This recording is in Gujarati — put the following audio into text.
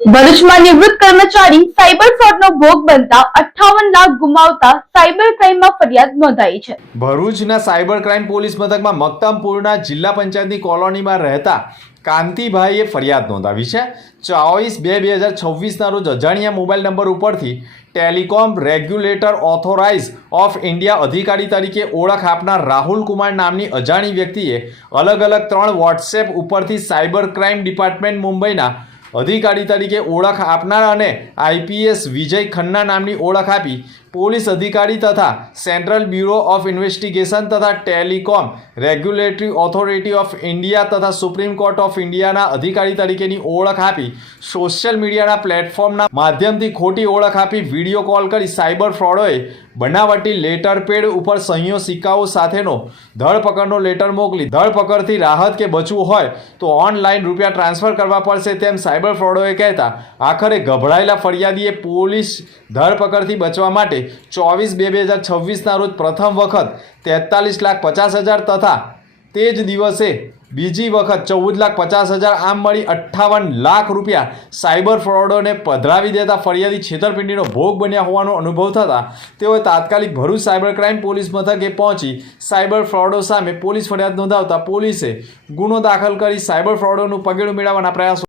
ભરૂચમાં નિવૃત્ત કર્મચારી સાયબર ફ્રોડનો ભોગ બનતા 58 લાખ ગુમાવતા સાયબર ક્રાઇમમાં ફરિયાદ નોંધાઈ છે। ભરૂચના સાયબર ક્રાઇમ પોલીસ મથકમાં મક્તમપુરના જિલ્લા પંચાયતની કોલોનીમાં રહેતા કાંતિભાઈએ ફરિયાદ નોંધાવી છે। 24/2/2026ના રોજ અજાણ્યા મોબાઈલ નંબર ઉપરથી telecom regulator authorise of India અધિકારી તરીકે ઓળખ આપનાર રાહુલ કુમાર નામની અજાણી વ્યક્તિએ અલગ અલગ 3 વોટ્સએપ ઉપરથી સાયબર ક્રાઇમ ડિપાર્ટમેન્ટ મુંબઈના અધિકારી તરીકે ઓળખ આપનાર અને આઈપીએસ વિજય ખન્ના નામની ઓળખ આપી પોલીસ અધિકારી તથા સેન્ટ્રલ બ્યુરો ઓફ ઇન્વેસ્ટિગેશન તથા telecom regulatory authority of India તથા સુપ્રીમ કોર્ટ ઓફ ઇન્ડિયાના અધિકારી તરીકેની ઓળખ આપી સોશિયલ મીડિયાના પ્લેટફોર્મના માધ્યમથી ખોટી ઓળખ આપી વિડીયો કોલ કરી સાયબર ફ્રોડોએ બનાવટી લેટર પેડ ઉપર સહીઓ સિક્કાઓ સાથેનો ધરપકડનો લેટર મોકલી ધરપકડથી રાહત કે બચવું હોય તો ઓનલાઈન રૂપિયા ટ્રાન્સફર કરવા પડશે તેમ સાયબર ફ્રોડોએ કહેતા આખરે ગભરાયેલા ફરિયાદીએ પોલીસ ધરપકડથી બચવા માટે 24/2/2026ના રોજ પ્રથમ વખત 43,50,000 તથા તે જ દિવસે બીજી વખત 14,50,000 આમ મળી 58 લાખ રૂપિયા સાયબર ફ્રોડોને પધરાવી દેતા ફરિયાદી છેતરપિંડીનો ભોગ બન્યા હોવાનો અનુભવ થતા તેઓએ તાત્કાલિક ભરૂચ સાયબર ક્રાઇમ પોલીસ મથકે પહોંચી સાયબર ફ્રોડો સામે પોલીસ ફરિયાદ નોંધાવતા પોલીસે ગુનો દાખલ કરી સાયબર ફ્રોડોનું પગેડું મેળવવાના પ્રયાસો